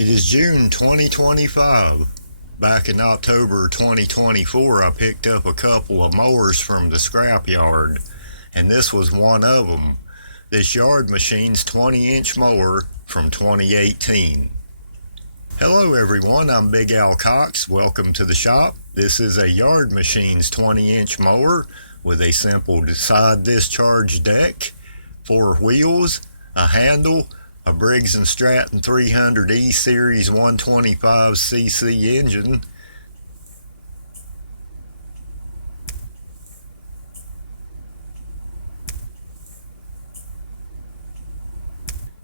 It is June 2025. Back in October 2024, I picked up a couple of mowers from the scrapyard, and this was one of them. This yard machine's 20-inch mower from 2018. Hello everyone, I'm Big Al Cox. Welcome to the shop. This is a Yard Machines 20-inch mower with a simple side discharge deck, 4 wheels, a handle, a Briggs & Stratton 300E Series 125cc engine,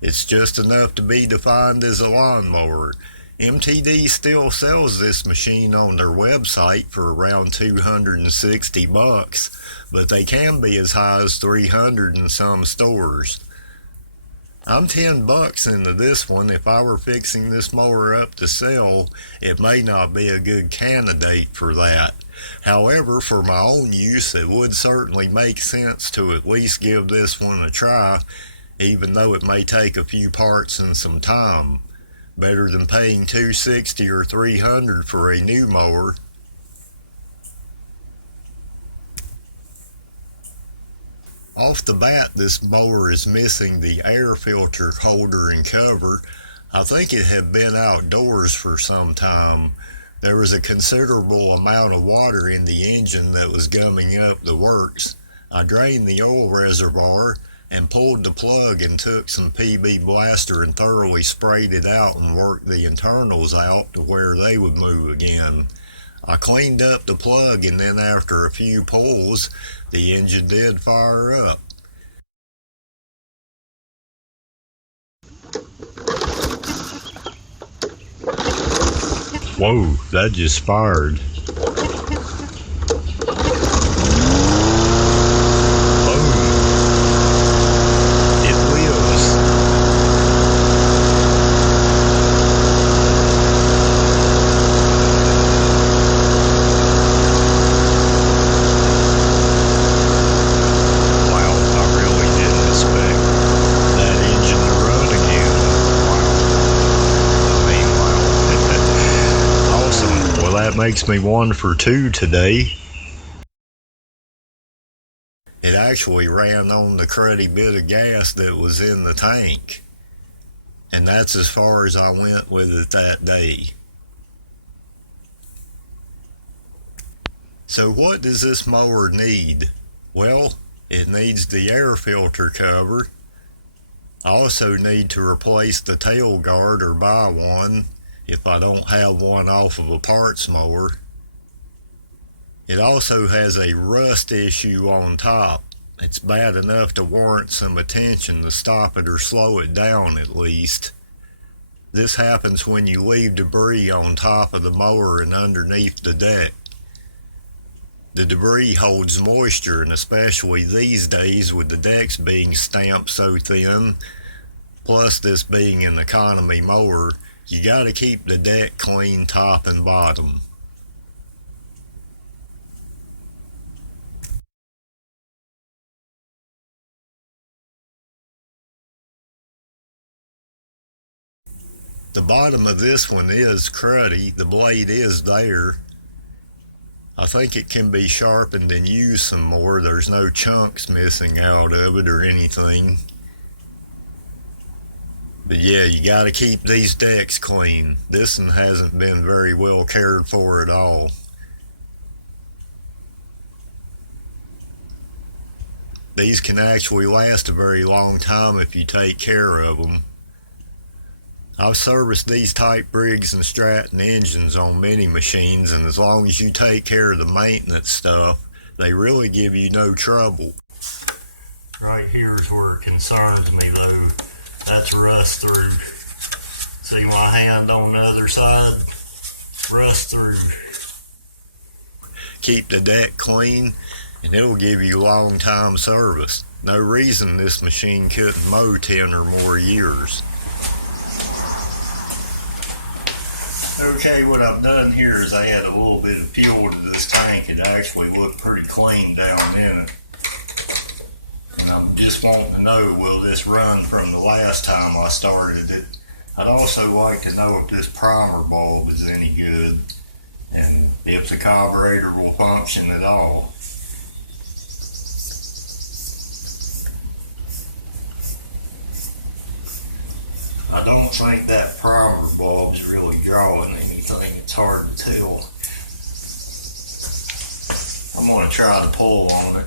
it's just enough to be defined as a lawnmower. MTD still sells this machine on their website for around $260, but they can be as high as $300 in some stores. I'm $10 into this one. If I were fixing this mower up to sell, it may not be a good candidate for that. However, for my own use, it would certainly make sense to at least give this one a try, even though it may take a few parts and some time. Better than paying $260 or $300 for a new mower. Off the bat, this mower is missing the air filter holder and cover. I think it had been outdoors for some time. There was a considerable amount of water in the engine that was gumming up the works. I drained the oil reservoir and pulled the plug and took some PB Blaster and thoroughly sprayed it out and worked the internals out to where they would move again. I cleaned up the plug, and then after a few pulls, the engine did fire up. Whoa, that just fired. Makes me 1 for 2 today. It actually ran on the cruddy bit of gas that was in the tank, and that's as far as I went with it that day. So what does this mower need? Well, it needs the air filter cover. I also need to replace the tail guard or buy one if I don't have one off of a parts mower. It also has a rust issue on top. It's bad enough to warrant some attention to stop it or slow it down at least. This happens when you leave debris on top of the mower and underneath the deck. The debris holds moisture, and especially these days with the decks being stamped so thin, plus this being an economy mower, you gotta keep the deck clean top and bottom. The bottom of this one is cruddy. The blade is there. I think it can be sharpened and used some more. There's no chunks missing out of it or anything. But yeah, you gotta keep these decks clean. This one hasn't been very well cared for at all. These can actually last a very long time if you take care of them. I've serviced these type Briggs & Stratton engines on many machines, and as long as you take care of the maintenance stuff, they really give you no trouble. Right here is where it concerns me though. That's rust through. See my hand on the other side? Rust through. Keep the deck clean and it'll give you long time service. No reason this machine couldn't mow 10 or more years. Okay, what I've done here is I add a little bit of fuel to this tank. It actually looked pretty clean down in it. And I'm just wanting to know, will this run from the last time I started it? I'd also like to know if this primer bulb is any good and if the carburetor will function at all. I don't think that primer bulb's really drawing anything. It's hard to tell. I'm going to try to pull on it.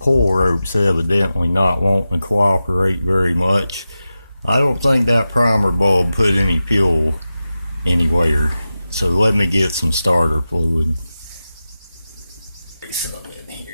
Pull rope's evidently not wanting to cooperate very much. I don't think that primer bulb put any fuel anywhere. So let me get some starter fluid. Some in here.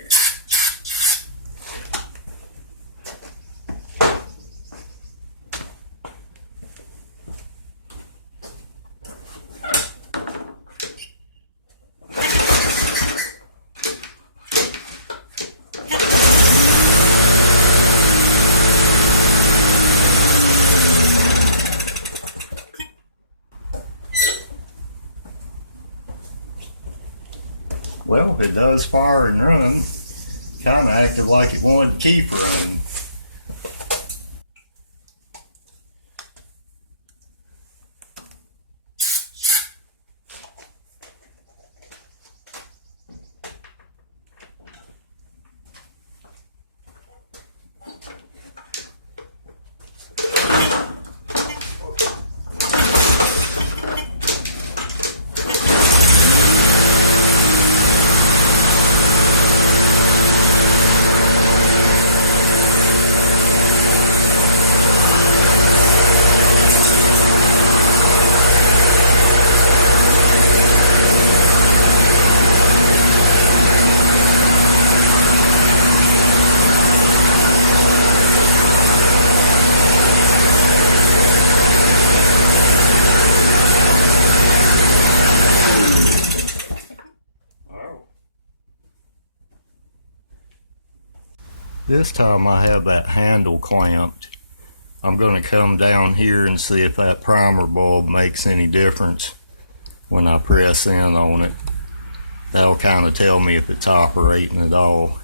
Well, it does fire and run. Kind of acted like it wanted to keep running. This time I have that handle clamped. I'm going to come down here and see if that primer bulb makes any difference when I press in on it. That'll kind of tell me if it's operating at all.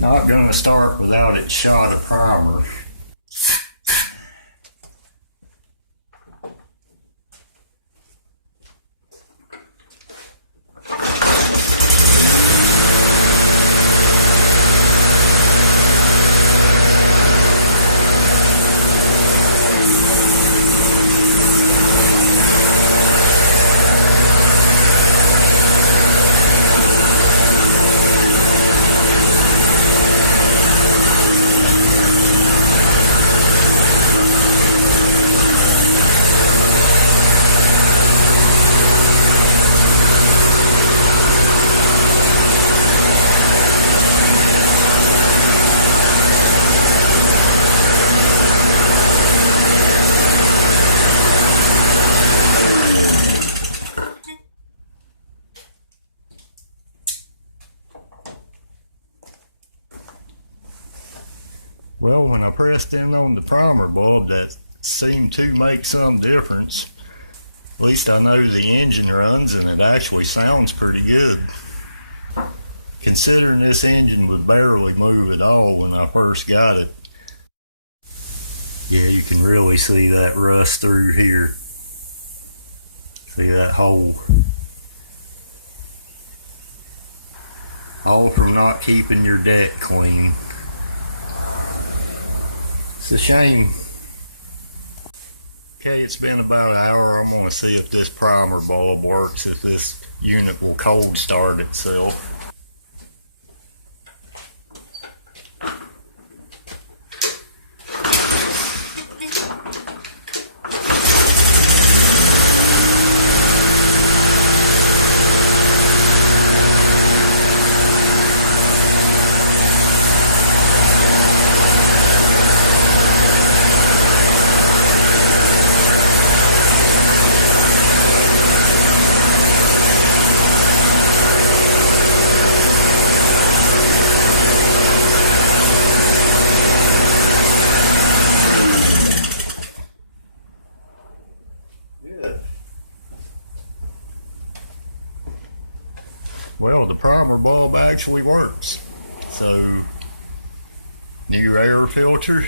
Not going to start without its shot of primer. Well, when I pressed in on the primer bulb, that seemed to make some difference. At least I know the engine runs and it actually sounds pretty good. Considering this engine would barely move at all when I first got it. Yeah, you can really see that rust through here. See that hole? All from not keeping your deck clean. It's a shame. Okay, it's been about an hour. I'm going to see if this primer bulb works, if this unit will cold start itself. parts. So, new air filter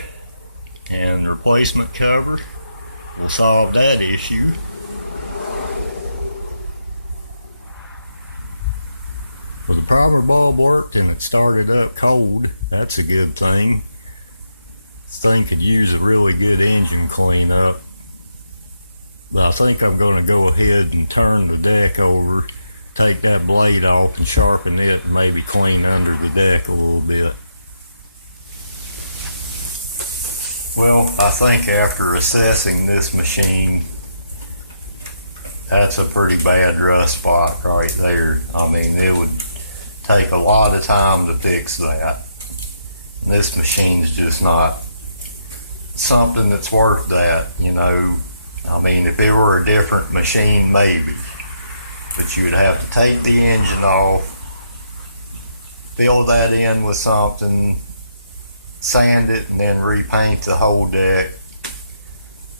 and replacement cover will solve that issue. Well, the power bulb worked and it started up cold. That's a good thing. This thing could use a really good engine cleanup. But I think I'm going to go ahead and turn the deck over, take that blade off and sharpen it, and maybe clean under the deck a little bit. Well, I think after assessing this machine, that's a pretty bad rust spot right there. I mean, it would take a lot of time to fix that. This machine's just not something that's worth that, you know. I mean, if it were a different machine, maybe. But you would have to take the engine off, fill that in with something, sand it, and then repaint the whole deck.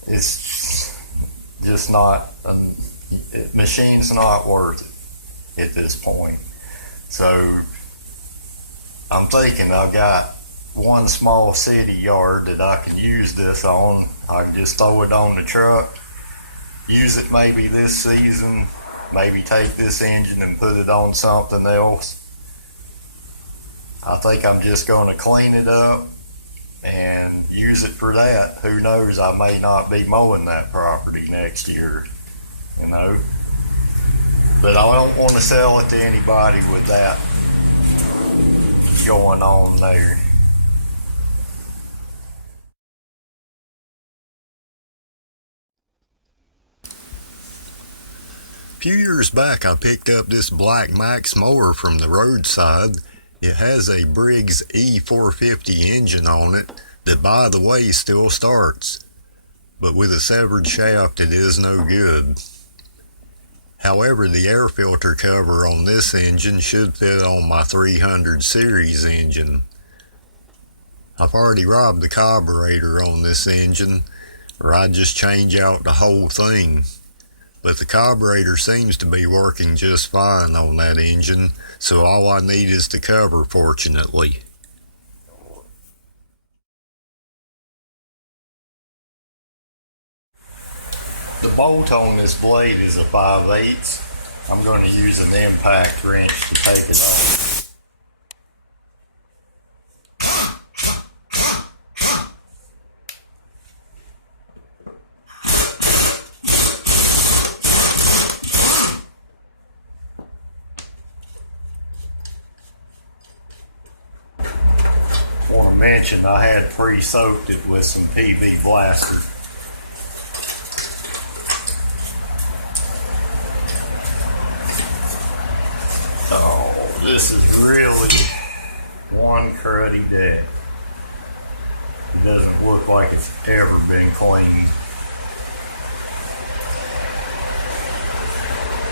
It's just not, machine's not worth it at this point. So I'm thinking I've got one small city yard that I can use this on. I can just throw it on the truck, use it maybe this season, maybe take this engine and put it on something else. I think I'm just going to clean it up and use it for that. Who knows, I may not be mowing that property next year, you know. But I don't want to sell it to anybody with that going on there. A few years back I picked up this black Max mower from the roadside. It has a Briggs E450 engine on it that, by the way, still starts. But with a severed shaft it is no good. However, the air filter cover on this engine should fit on my 300 series engine. I've already robbed the carburetor on this engine, or I'd just change out the whole thing. But the carburetor seems to be working just fine on that engine, so all I need is the cover, fortunately. The bolt on this blade is a 5/8. I'm going to use an impact wrench to take it off. I want to mention I had pre-soaked it with some PV Blaster. Oh, this is really one cruddy deck. It doesn't look like it's ever been cleaned.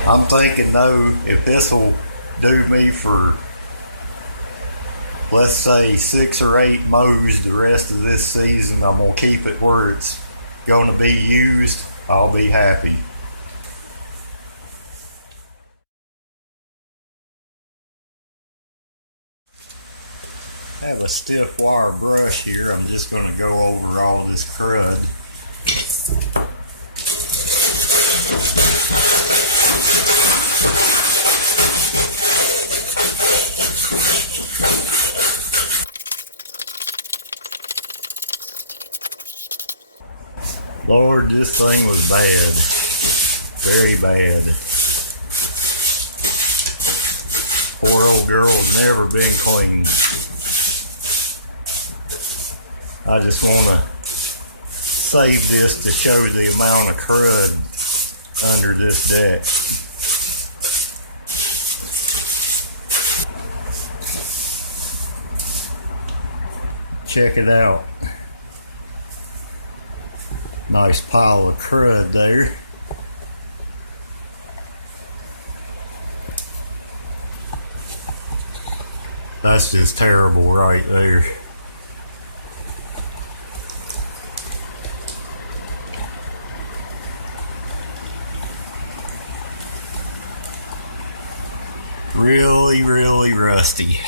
I'm thinking though, if this will do me for, let's say, 6 or 8 mows the rest of this season, I'm going to keep it where it's going to be used, I'll be happy. I have a stiff wire brush here. I'm just going to go over all this crud. Lord, this thing was bad. Very bad. Poor old girl's never been cleaned. I just want to save this to show the amount of crud under this deck. Check it out. Nice pile of crud there. That's just terrible right there. Really, really rusty.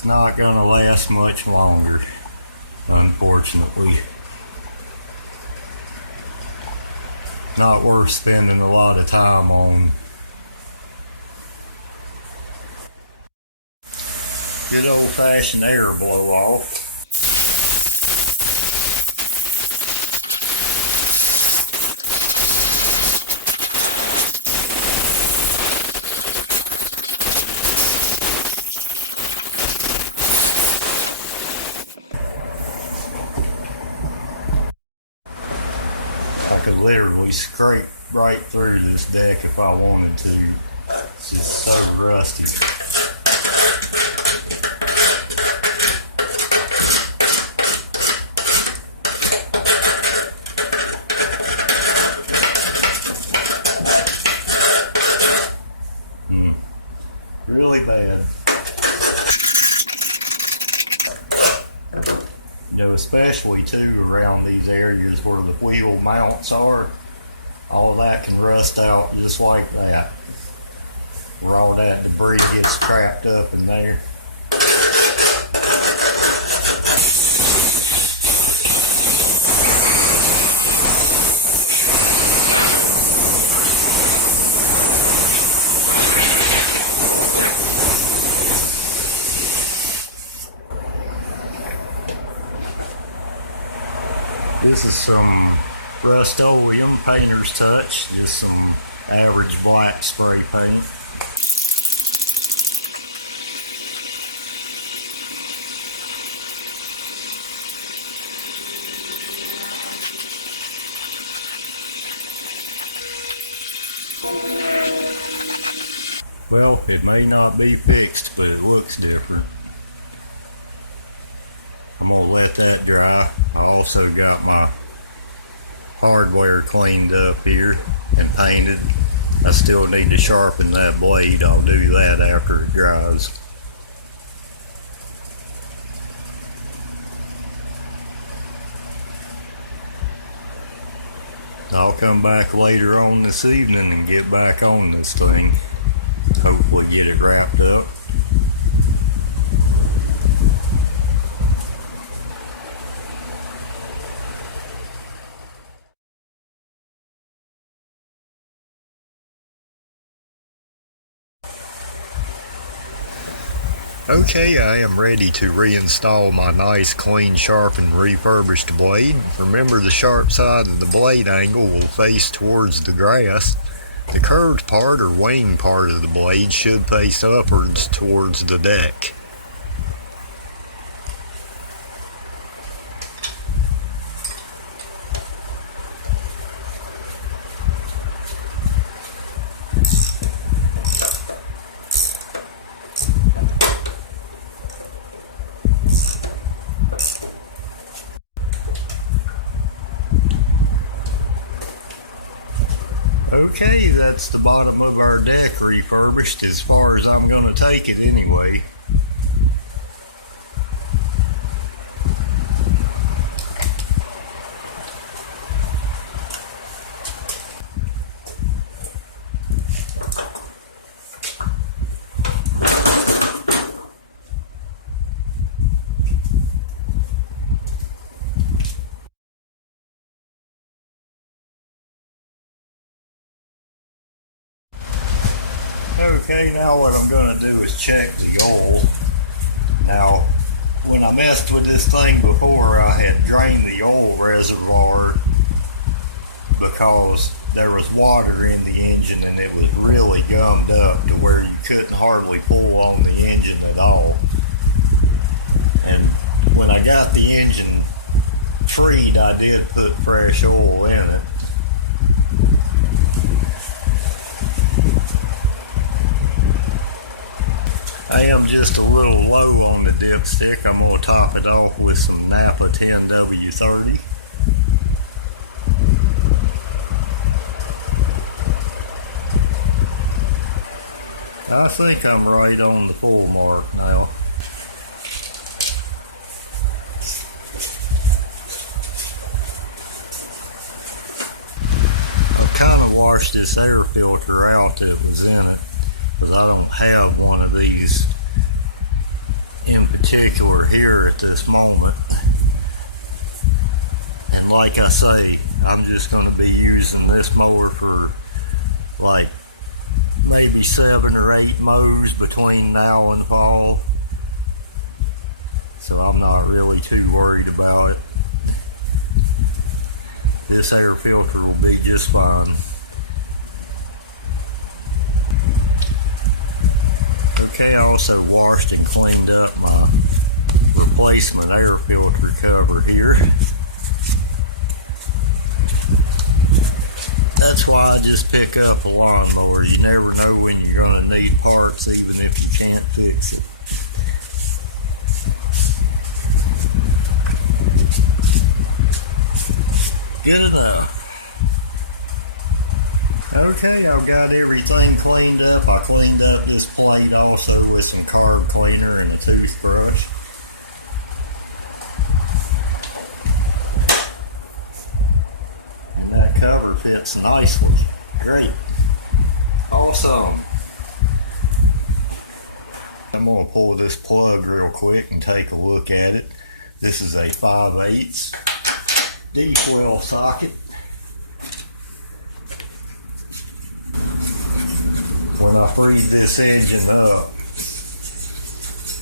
It's not going to last much longer, unfortunately. Not worth spending a lot of time on. Good old-fashioned air blow off. I could literally scrape right through this deck if I wanted to. It's just so rusty. Really bad. You know, especially too around these areas where the wheel mounts are, all that can rust out just like that. Where all that debris gets trapped up in there. This is some Rust-Oleum painter's touch, just some average black spray paint. Well, it may not be fixed, but it looks different. I'm going to let that dry. I also got my hardware cleaned up here and painted. I still need to sharpen that blade. I'll do that after it dries. I'll come back later on this evening and get back on this thing. Hopefully get it wrapped up. Okay, I am ready to reinstall my nice, clean, sharpened, refurbished blade. Remember, the sharp side of the blade angle will face towards the grass. The curved part or wing part of the blade should face upwards towards the deck. Okay, that's the bottom of our deck refurbished as far as I'm going to take it anyway. Okay, now what I'm going to do is check the oil. Now, when I messed with this thing before, I had drained the oil reservoir because there was water in the engine and it was really gummed up to where you couldn't hardly pull on the engine at all. And when I got the engine freed, I did put fresh oil in it. I am just a little low on the dipstick. I'm going to top it off with some Napa 10W30. I think I'm right on the full mark now. I've kind of washed this air filter out that was in it, because I don't have one of these here at this moment. And like I say, I'm just going to be using this mower for like maybe 7 or 8 mows between now and fall. So I'm not really too worried about it. This air filter will be just fine. Okay, I also washed and cleaned up my replacement air filter cover here. That's why I just pick up a lawnmower. You never know when you're going to need parts, even if you can't fix it. Good enough. Okay, I've got everything cleaned up. I cleaned up this plate also with some carb cleaner and a toothbrush. And that cover fits nicely. Great. Awesome. I'm going to pull this plug real quick and take a look at it. This is a 5/8 D12 socket. When I freed this engine up,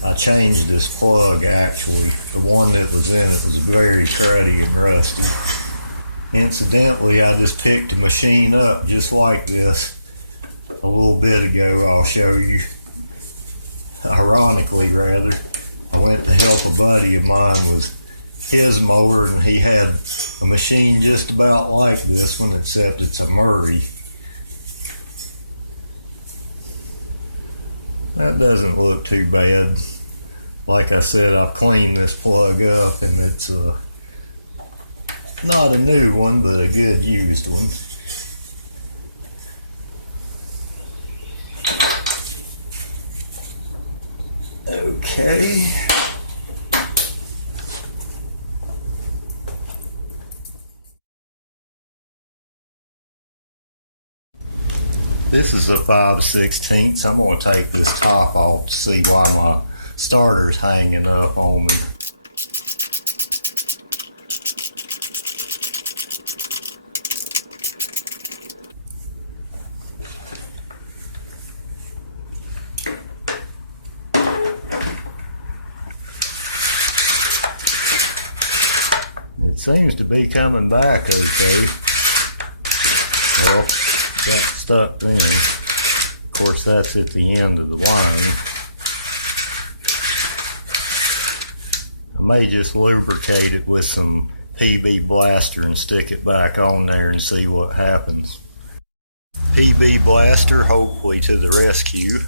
I changed this plug actually. The one that was in it was very cruddy and rusty. Incidentally, I just picked a machine up just like this a little bit ago. I'll show you. Ironically, rather, I went to help a buddy of mine with his mower, and he had a machine just about like this one, except it's a Murray. That doesn't look too bad. Like I said, I've cleaned this plug up, and it's not a new one, but a good used one. Okay. This is a 5/16. I'm going to take this top off to see why my starter's hanging up on me. It seems to be coming back okay. Well, got stuck then. Of course, that's at the end of the line. I may just lubricate it with some PB Blaster and stick it back on there and see what happens. PB Blaster, hopefully to the rescue.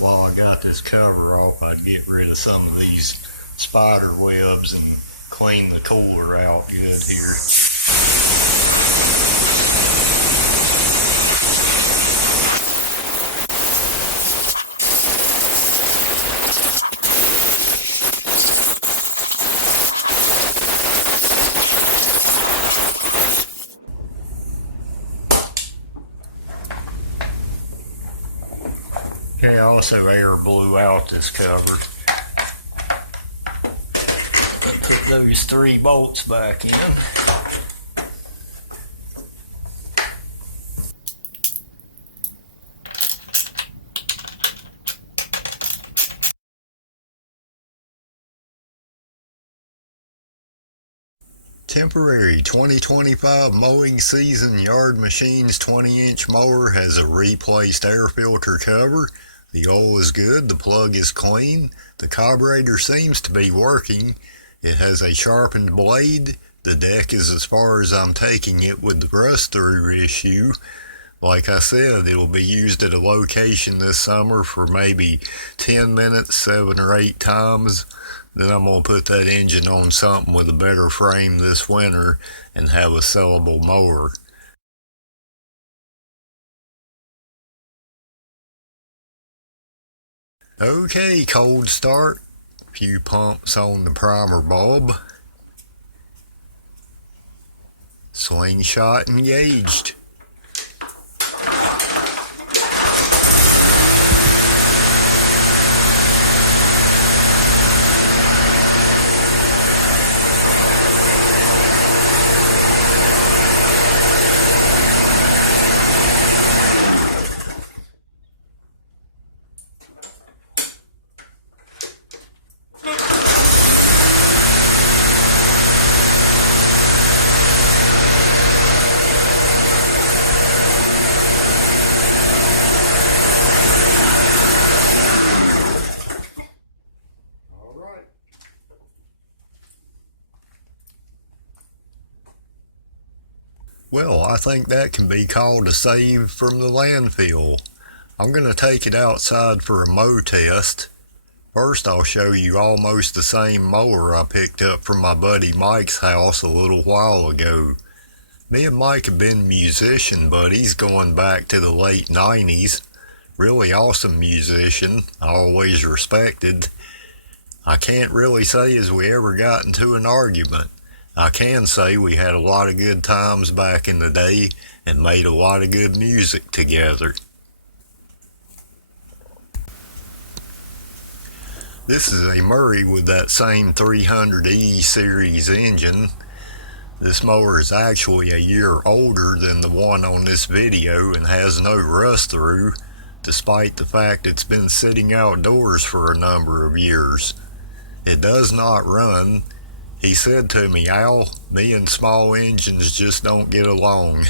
While I got this cover off, I'd get rid of some of these spider webs and clean the cooler out good here. Okay, also air blew out this cover. Put those 3 bolts back in. Temporary 2025 mowing season yard machines 20-inch mower has a replaced air filter cover. The oil is good, the plug is clean, the carburetor seems to be working. It has a sharpened blade. The deck is as far as I'm taking it with the rust through issue. Like I said, it'll be used at a location this summer for maybe 10 minutes, 7 or 8 times. Then I'm going to put that engine on something with a better frame this winter and have a sellable mower. Okay, cold start. A few pumps on the primer bulb. Slingshot engaged. Well, I think that can be called a save from the landfill. I'm going to take it outside for a mow test. First, I'll show you almost the same mower I picked up from my buddy Mike's house a little while ago. Me and Mike have been musician buddies going back to the late 90s. Really awesome musician, I always respected. I can't really say as we ever got into an argument. I can say we had a lot of good times back in the day and made a lot of good music together. This is a Murray with that same 300E series engine. This mower is actually a year older than the one on this video and has no rust through, despite the fact it's been sitting outdoors for a number of years. It does not run. He said to me, "Al, me and small engines just don't get along."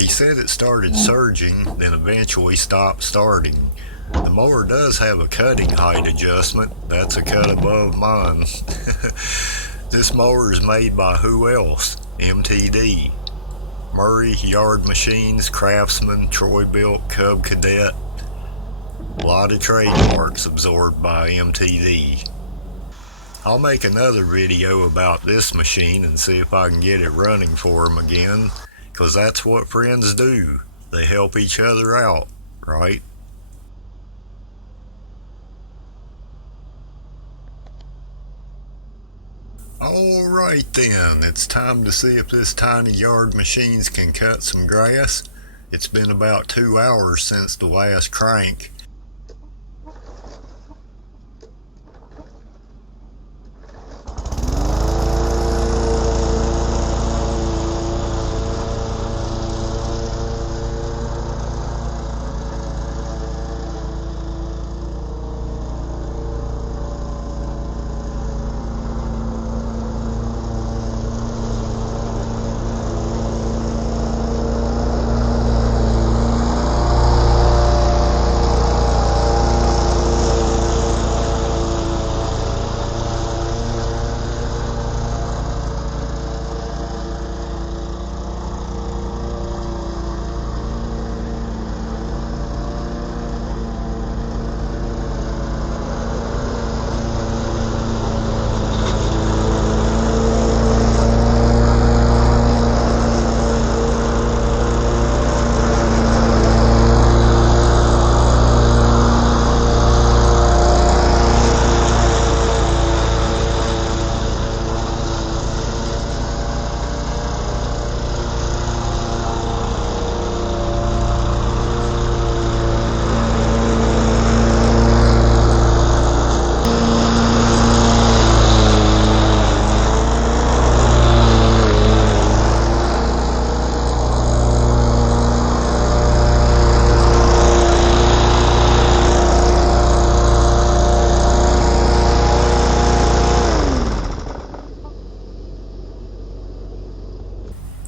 He said it started surging, then eventually stopped starting. The mower does have a cutting height adjustment. That's a cut above mine. This mower is made by who else? MTD. Murray, Yard Machines, Craftsman, Troy-Bilt, Cub Cadet. A lot of trademarks absorbed by MTD. I'll make another video about this machine and see if I can get it running for him again, because that's what friends do. They help each other out, right? Alright then, it's time to see if this tiny Yard Machines can cut some grass. It's been about 2 hours since the last crank.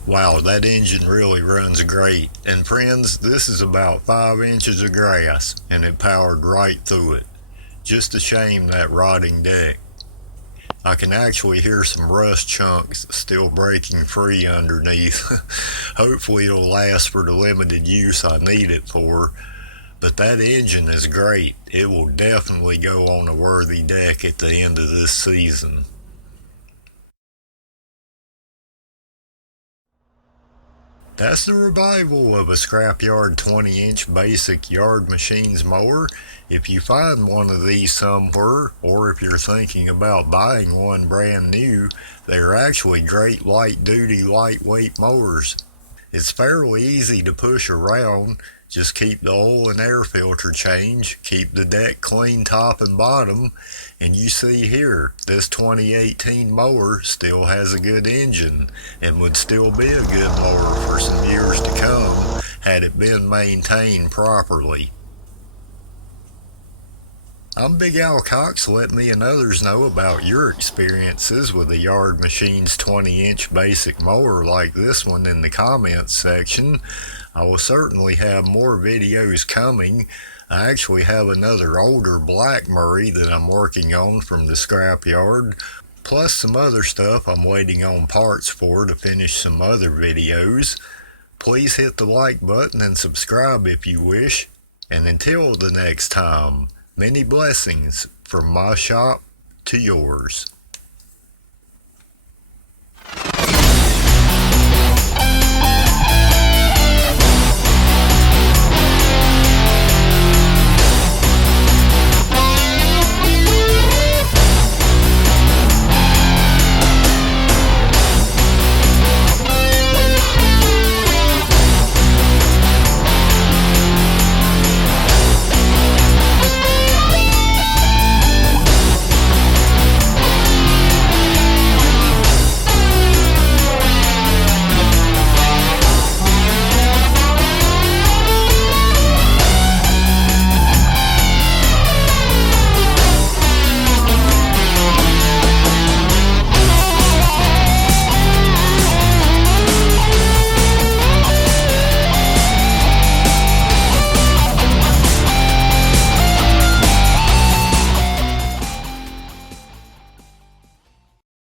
Wow, that engine really runs great. And friends, this is about 5 inches of grass, and it powered right through it. Just a shame that rotting deck. I can actually hear some rust chunks still breaking free underneath. Hopefully it'll last for the limited use I need it for. But that engine is great. It will definitely go on a worthy deck at the end of this season. That's the revival of a Scrapyard 20-inch basic yard machines mower. If you find one of these somewhere, or if you're thinking about buying one brand new, they are actually great light-duty, lightweight mowers. It's fairly easy to push around. Just keep the oil and air filter changed, keep the deck clean top and bottom, and you see here, this 2018 mower still has a good engine and would still be a good mower for some years to come had it been maintained properly. I'm Big Al Cox. Let me and others know about your experiences with a Yard Machines 20-inch basic mower like this one in the comments section. I will certainly have more videos coming. I actually have another older Black Murray that I'm working on from the scrapyard, plus some other stuff I'm waiting on parts for to finish some other videos. Please hit the like button and subscribe if you wish. And until the next time, many blessings from my shop to yours.